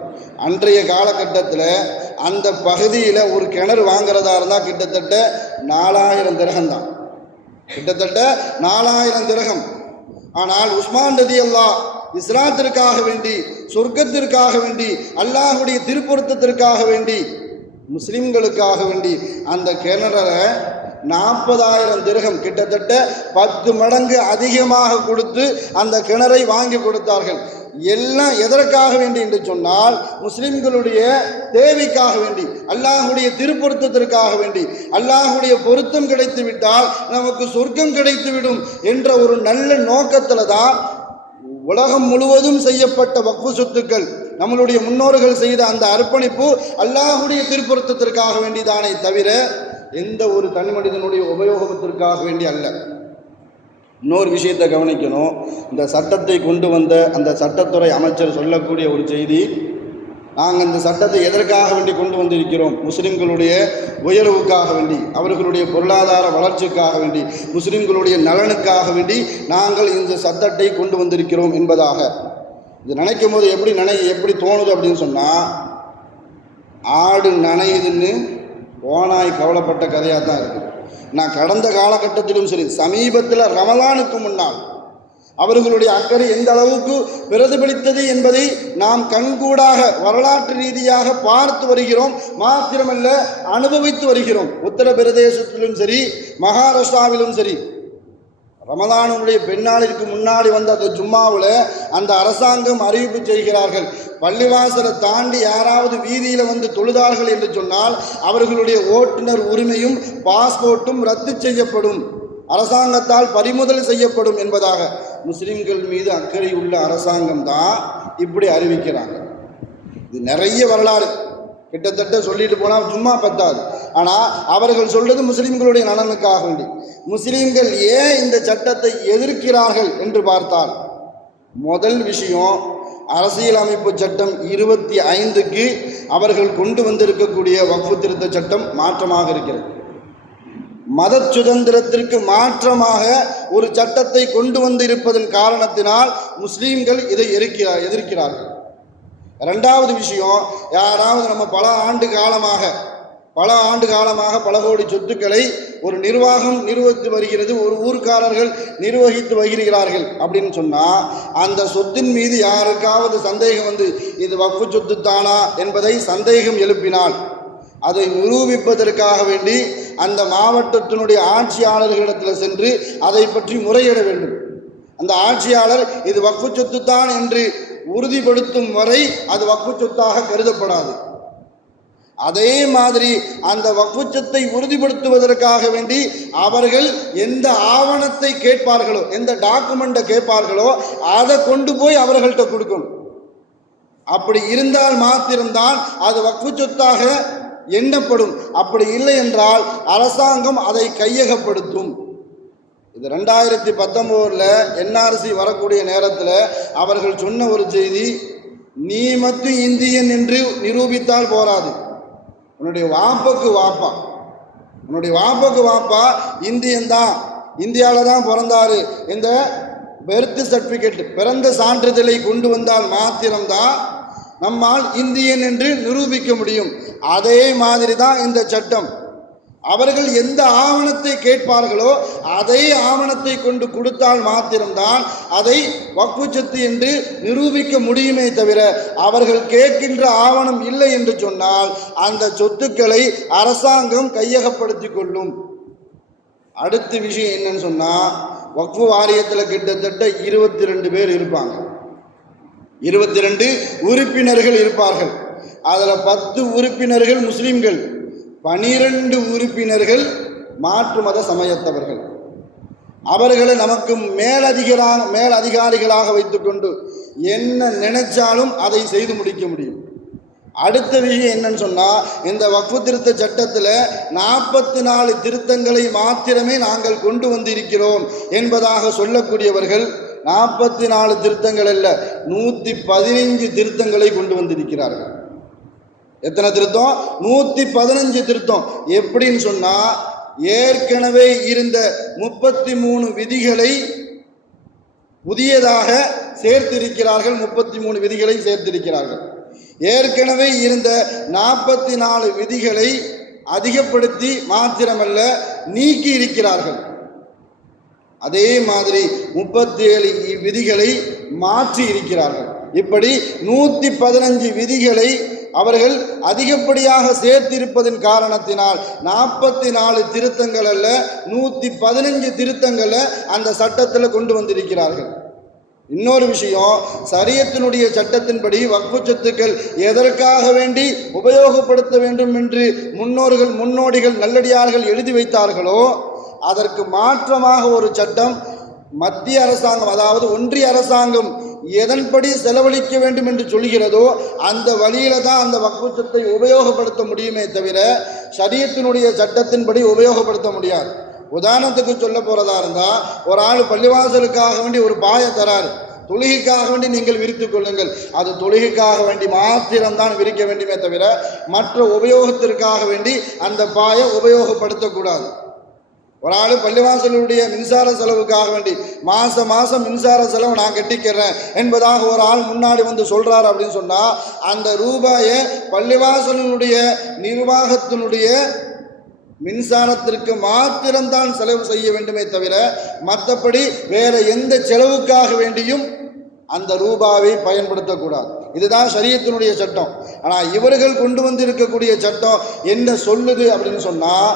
அன்றைய காலகட்டத்தில் அந்த பகுதியில் ஒரு கிணறு வாங்கிறதா இருந்தால் கிட்டத்தட்ட 4000 திரகம் தான், கிட்டத்தட்ட 4000 திரகம். ஆனால் உஸ்மான் ரலியல்லாஹு இஸ்லாத்திற்காக வேண்டி, சொர்க்கத்திற்காக வேண்டி, அல்லாஹ்வுடைய திருப்பொருத்தத்திற்காக வேண்டி, முஸ்லிம்களுக்காக வேண்டி அந்த கிணறை 40,000 திரகம், கிட்டத்தட்ட 10 மடங்கு அதிகமாக கொடுத்து அந்த கிணறை வாங்கி கொடுத்தார்கள். எல்லாம் எதற்காக வேண்டி என்று சொன்னால், முஸ்லிம்களுடைய தேவைக்காக வேண்டி, அல்லாஹ்வுடைய திருப்பொருத்தத்திற்காக வேண்டி. அல்லாஹ்வுடைய பொருத்தம் கிடைத்து விட்டால் நமக்கு சொர்க்கம் கிடைத்துவிடும் என்ற ஒரு நல்ல நோக்கத்தில் தான் உலகம் முழுவதும் செய்யப்பட்ட வக்ஃபு சொத்துக்கள், நம்மளுடைய முன்னோர்கள் செய்த அந்த அர்ப்பணிப்பு அல்லாஹ்வுடைய திருப்பொருத்தத்திற்காக வேண்டிதானே தவிர எந்த ஒரு தனி மனிதனுடைய உபயோகத்திற்காக வேண்டி அல்ல. இன்னொரு விஷயத்தை கவனிக்கணும். இந்த சட்டத்தை கொண்டு வந்த அந்த சட்டத்துறை அமைச்சர் சொல்லக்கூடிய ஒரு செய்தி, நாங்கள் இந்த சட்டத்தை எதற்காக வேண்டி கொண்டு வந்திருக்கிறோம், முஸ்லிம்களுடைய உயர்வுக்காக வேண்டி, அவர்களுடைய பொருளாதார வளர்ச்சிக்காக வேண்டி, முஸ்லிம்களுடைய நலனுக்காக வேண்டி நாங்கள் இந்த சட்டத்தை கொண்டு வந்திருக்கிறோம் என்பதாக. இது நினைக்கும் போது எப்படி தோணுது அப்படின்னு சொன்னால், ஆடு நனையுதுன்னு ஓனாய் கவலைப்பட்ட கதையாக தான் இருக்குது. நான் கடந்த காலகட்டத்திலும் சரி, சமீபத்தில் ரமலானுக்கு முன்னால் அவர்களுடைய அக்கறை எந்த அளவுக்கு பிரதிபலித்தது என்பதை நாம் கண்கூடாக வரலாற்று ரீதியாக பார்த்து வருகிறோம், மாத்திரமல்ல அனுபவித்து வருகிறோம். உத்தரப்பிரதேசத்திலும் சரி, மகாராஷ்டிராவிலும் சரி, ரமலானுடைய பெண்ணாளிற்கு முன்னாடி வந்த அந்த ஜும்மாவில் அந்த அரசாங்கம் அறிவிப்பு செய்கிறார்கள், பள்ளிவாசலை தாண்டி யாராவது வீதியில் வந்து தொழுதார்கள் என்று சொன்னால் அவர்களுடைய ஓட்டுநர் உரிமையும் பாஸ்போர்ட்டும் ரத்து செய்யப்படும், அரசாங்கத்தால் பறிமுதல் செய்யப்படும் என்பதாக. முஸ்லிம்கள் மீது அக்கறை உள்ள அரசாங்கம் தான் இப்படி அறிவிக்கிறாங்க. இது நிறைய வரலாறு, கிட்டத்தட்ட சொல்லிட்டு போனால் சும்மா பத்தாது. ஆனால் அவர்கள் சொல்றது முஸ்லிம்களுடைய நலனுக்காக வேண்டி. முஸ்லிம்கள் ஏன் இந்த சட்டத்தை எதிர்க்கிறார்கள் என்று பார்த்தால், முதல் விஷயம், அரசியலமைப்பு சட்டம் 25க்கு அவர்கள் கொண்டு வந்திருக்கக்கூடிய வக்ஃபு திருத்த சட்டம் மாற்றமாக இருக்கிறது. மத சுதந்திரத்திற்கு மாற்றமாக ஒரு சட்டத்தை கொண்டு வந்திருப்பதன் காரணத்தினால் முஸ்லீம்கள் இதை எதிர்க்கிறார்கள். ரெண்டாவது விஷயம், யாராவது நம்ம பல ஆண்டு காலமாக பல கோடி சொத்துக்களை ஒரு நிர்வாகம் நிர்வகித்து வருகிறது, ஒரு ஊர்க்காரர்கள் நிர்வகித்து வருகிறார்கள் அப்படின்னு சொன்னால், அந்த சொத்தின் மீது யாருக்காவது சந்தேகம் வந்து இது வக்ஃபு சொத்து தானா என்பதை சந்தேகம் எழுப்பினால் அதை நிரூபிப்பதற்காக வேண்டி அந்த மாவட்டத்தினுடைய ஆட்சியாளர்களிடத்தில் சென்று அதை பற்றி முறையிட வேண்டும். அந்த ஆட்சியாளர் இது வக்ஃபு சொத்து தான் என்று உறுதிப்படுத்தும் வரை அது வக்ஃபு சொத்தாக கருதப்படாது. அதே மாதிரி அந்த வக்ஃபு சொத்தை உறுதிப்படுத்துவதற்காக வேண்டி அவர்கள் எந்த ஆவணத்தை கேட்பார்களோ, எந்த டாக்குமெண்ட்டை கேட்பார்களோ அதை கொண்டு போய் அவர்கள்ட்ட கொடுக்கணும். அப்படி இருந்தால் மாத்திரம்தான் அது வக்ஃபு சொத்தாக எண்ணப்படும். அப்படி இல்லை என்றால் அரசாங்கம் அதை கையகப்படுத்தும். இது 2019 NRC வரக்கூடிய நேரத்தில் அவர்கள் சொன்ன ஒரு செய்தி, நீ மட்டும் இந்தியன் என்று நிரூபித்தால் போராது, உன்னுடைய வாப்பாக்கு வாப்பா இந்தியன் தான், இந்தியாவில் தான் பிறந்தாரு, இந்த பெர்த் சர்டிஃபிகேட் பிறந்த சான்றிதழை கொண்டு வந்தால் மாத்திரம்தான் நம்மால் இந்தியன் என்று நிரூபிக்க முடியும். அதே மாதிரி தான் இந்த சட்டம். அவர்கள் எந்த ஆவணத்தை கேட்பார்களோ அதே ஆவணத்தை கொண்டு கொடுத்தால் மாத்திரம்தான் அதை வக்ஃபு சொத்து என்று நிரூபிக்க முடியுமே தவிர, அவர்கள் கேட்கின்ற ஆவணம் இல்லை என்று சொன்னால் அந்த சொத்துக்களை அரசாங்கம் கையகப்படுத்தி கொள்ளும். அடுத்த விஷயம் என்னன்னு சொன்னால், வக்ஃபு வாரியத்தில் கிட்டத்தட்ட 22 பேர் இருப்பாங்க, 22 உறுப்பினர்கள் இருப்பார்கள். அதில் 10 உறுப்பினர்கள் முஸ்லீம்கள், 12 உறுப்பினர்கள் மாற்று மத சமயத்தவர்கள். அவர்களை நமக்கு மேலதிகாரிகளாக வைத்துக்கொண்டு என்ன நினைச்சாலும் அதை செய்து முடிக்க முடியும். அடுத்த விஷயம் என்னன்னு சொன்னால், இந்த வக்ஃபு திருத்த சட்டத்தில் 44 திருத்தங்களை மாத்திரமே நாங்கள் கொண்டு வந்திருக்கிறோம் என்பதாக சொல்லக்கூடியவர்கள் 44 திருத்தங்கள் அல்ல, 115 திருத்தங்களை கொண்டு வந்திருக்கிறார்கள். எத்தனை திருத்தம்? 115 திருத்தம். எப்படின்னு சொன்னால், ஏற்கனவே இருந்த 33 விதிகளை புதியதாக சேர்த்திருக்கிறார்கள். 33 விதிகளை சேர்த்திருக்கிறார்கள். ஏற்கனவே இருந்த 44 விதிகளை அதிகப்படுத்தி மாத்திரமல்ல நீக்கி இருக்கிறார்கள். அதே மாதிரி 37 விதிகளை மாற்றி இருக்கிறார்கள். இப்படி 115 விதிகளை அவர்கள் அதிகப்படியாக சேர்த்திருப்பதன் காரணத்தினால் 44 திருத்தங்கள் அல்ல 115 திருத்தங்களை அந்த சட்டத்தில் கொண்டு வந்திருக்கிறார்கள். இன்னொரு விஷயம், ஷரியத்தினுடைய சட்டத்தின்படி வக்ஃபு சொத்துக்கள் எதற்காக வேண்டி உபயோகப்படுத்த வேண்டும் என்று முன்னோடிகள் நல்லடியார்கள் எழுதி வைத்தார்களோ அதற்கு மாற்றமாக ஒரு சட்டம் மத்திய அரசாங்கம், அதாவது ஒன்றிய அரசாங்கம் எதன்படி செலவழிக்க வேண்டும் என்று சொல்கிறதோ அந்த வழியில தான் அந்த வக்ஃபு சொத்தை உபயோகப்படுத்த முடியுமே தவிர ஷரியத்தினுடைய சட்டத்தின்படி உபயோகப்படுத்த முடியாது. உதாரணத்துக்கு சொல்ல போறதா இருந்தால், ஒரு ஆள் பள்ளிவாசலுக்காக வேண்டி ஒரு பாயை தராரு, தொழுகைக்காக வேண்டி நீங்கள் விரித்து கொள்ளுங்கள், அது தொழுகைக்காக வேண்டி மாத்திரம்தான் விரிக்க வேண்டுமே தவிர மற்ற உபயோகத்திற்காக வேண்டி அந்த பாயை உபயோகப்படுத்தக்கூடாது. ஒரு ஆள் பள்ளிவாசலுடைய மின்சார செலவுக்காக வேண்டி மாதம் மின்சார செலவு நான் கட்டிக்கிறேன் என்பதாக ஒரு ஆள் முன்னாடி வந்து சொல்கிறார் அப்படின்னு சொன்னால், அந்த ரூபாயை பள்ளிவாசலுடைய நிர்வாகத்தினுடைய மின்சாரத்திற்கு மாத்திரம்தான் செலவு செய்ய வேண்டுமே தவிர மற்றபடி வேற எந்த செலவுக்காக வேண்டியும் அந்த ரூபாவை பயன்படுத்தக்கூடாது. இதுதான் ஷரியத்தினுடைய சட்டம். ஆனால் இவர்கள் கொண்டு வந்து இருக்கக்கூடிய சட்டம் என்ன சொல்லுது அப்படின்னு சொன்னால்,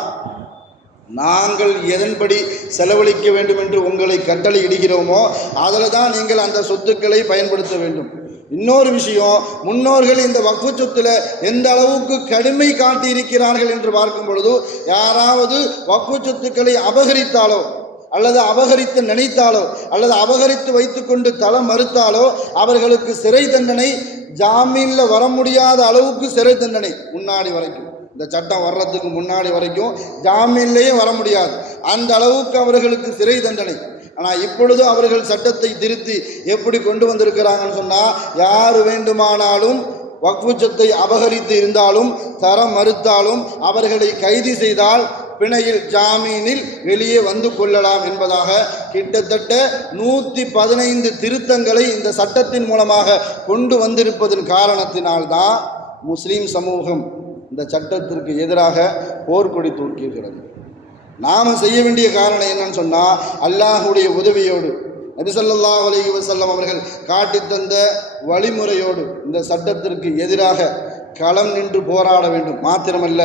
நாங்கள் எதன்படி செலவழிக்க வேண்டும் என்று உங்களை கட்டளை இடுகிறோமோ அதில் தான் நீங்கள் அந்த சொத்துக்களை பயன்படுத்த வேண்டும். இன்னொரு விஷயம், முன்னோர்கள் இந்த வக்ஃபு சொத்துல எந்த அளவுக்கு கடுமை காட்டி இருக்கிறார்கள் என்று பார்க்கும் பொழுது, யாராவது வக்ஃபு சொத்துக்களை அபகரித்தாலோ அல்லது அபகரித்து நினைத்தாலோ அல்லது அபகரித்து வைத்துக்கொண்டு தலை மறுத்தாலோ அவர்களுக்கு சிறை தண்டனை, ஜாமீனில் வர முடியாத அளவுக்கு சிறை தண்டனை. முன்னாடி வரைக்கும், இந்த சட்டம் வர்றதுக்கு முன்னாடி வரைக்கும் ஜாமீன்லேயே வர முடியாது, அந்த அளவுக்கு அவர்களுக்கு சிறை தண்டனை. ஆனால் இப்பொழுது அவர்கள் சட்டத்தை திருத்தி எப்படி கொண்டு வந்திருக்கிறாங்கன்னு சொன்னால், யார் வேண்டுமானாலும் வக்ஃபு சொத்தை அபகரித்து இருந்தாலும் தர மறுத்தாலும் அவர்களை கைது செய்தால் பிணையில் ஜாமீனில் வெளியே வந்து கொள்ளலாம் என்பதாக கிட்டத்தட்ட 115 திருத்தங்களை இந்த சட்டத்தின் மூலமாக கொண்டு வந்திருப்பதன் காரணத்தினால்தான் முஸ்லீம் சமூகம் இந்த சட்டத்திற்கு எதிராக போர்க்கொடி தூக்கியிருக்கிறது. நாம் செய்ய வேண்டிய காரணம் என்னன்னு சொன்னால், அல்லாஹுடைய உதவியோடு நபி ஸல்லல்லாஹு அலைஹி வஸல்லம் அவர்கள் காட்டித் தந்த வழிமுறையோடு இந்த சட்டத்திற்கு எதிராக களம் நின்று போராட வேண்டும். மாத்திரமல்ல,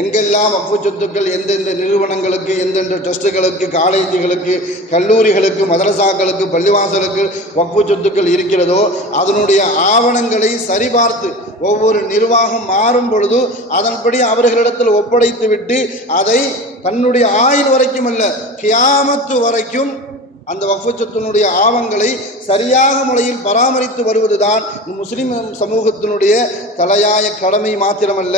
எங்கெல்லாம் வக்ஃபு சொத்துக்கள் எந்தெந்த நிறுவனங்களுக்கு, எந்தெந்த ட்ரஸ்ட்டுகளுக்கு, காலேஜுகளுக்கு, கல்லூரிகளுக்கு, மதரசாக்களுக்கு, பள்ளிவாசலுக்கு வக்ஃபு சொத்துக்கள் இருக்கிறதோ அதனுடைய ஆவணங்களை சரிபார்த்து ஒவ்வொரு நிர்வாகம் மாறும் பொழுது அதன்படி அவர்களிடத்தில் ஒப்படைத்து விட்டு அதை தன்னுடைய ஆயுள் வரைக்கும் அல்ல, கியாமத்து வரைக்கும் அந்த வக்ஃபு சொத்தினுடைய ஆவணங்களை சரியாக முறையில் பராமரித்து வருவதுதான் முஸ்லிம் சமூகத்தினுடைய தலையாய கடமை. மாத்திரமல்ல,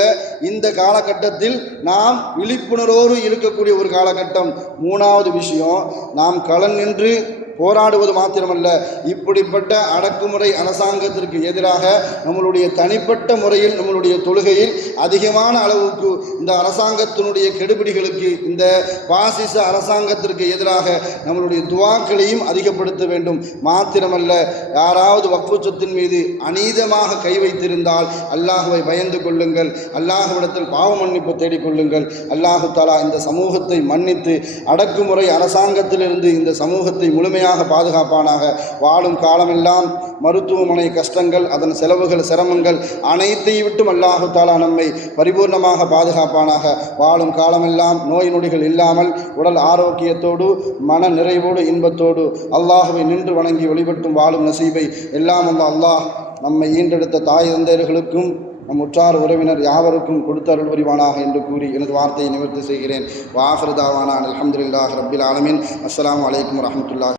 இந்த காலகட்டத்தில் நாம் விழிப்புணர்வோடு இருக்கக்கூடிய ஒரு காலகட்டம். மூணாவது விஷயம், நாம் களம் நின்று போராடுவது மாத்திரமல்ல, இப்படிப்பட்ட அடக்குமுறை அரசாங்கத்திற்கு எதிராக நம்மளுடைய தனிப்பட்ட முறையில் நம்மளுடைய தொழுகையில் அதிகமான அளவுக்கு இந்த அரசாங்கத்தினுடைய கெடுபிடிகளுக்கு, இந்த பாசிச அரசாங்கத்திற்கு எதிராக நம்மளுடைய துவாக்களையும் அதிகப்படுத்த வேண்டும். மாத்திரமல்ல, யாராவது வக்ஃபு சொத்தின் மீது அநீதமாக கை வைத்திருந்தால் அல்லாஹுவை பயந்து கொள்ளுங்கள், அல்லாஹுவிடத்தில் பாவ மன்னிப்பு தேடிக்கொள்ளுங்கள். அல்லாஹு தஆலா இந்த சமூகத்தை மன்னித்து அடக்குமுறை அரசாங்கத்திலிருந்து இந்த சமூகத்தை முழுமையாக பாதுகாப்பானாக. வாழும் காலமெல்லாம் மருத்துவமனை கஷ்டங்கள், அதன் செலவுகள், சிரமங்கள் அனைத்தையும் விட்டும் அல்லாஹு தஆலா நம்மை பரிபூர்ணமாக பாதுகாப்பானாக. வாழும் காலமெல்லாம் நோய் நொடிகள் இல்லாமல் உடல் ஆரோக்கியத்தோடு மன நிறைவோடு இன்பத்தோடு அல்லாஹுவை நின்று வணங்கி வழிபட்டும் வாழும் நசீபை எல்லாம் அல்லாஹ் நம்மை ஈண்டெடுத்த தாய் தந்தையர்களுக்கும் நம் உற்றார் உறவினர் யாவருக்கும் கொடுத்த அருள் புரிவானாக என்று கூறி எனது வார்த்தையை நிவர்த்தி செய்கிறேன். வ ஆகிரு தாவானா அல்ஹம்துலில்லாஹி ரப்பில் ஆலமீன். அஸ்ஸலாமு அலைக்கும் வரஹ்மத்துல்லாஹி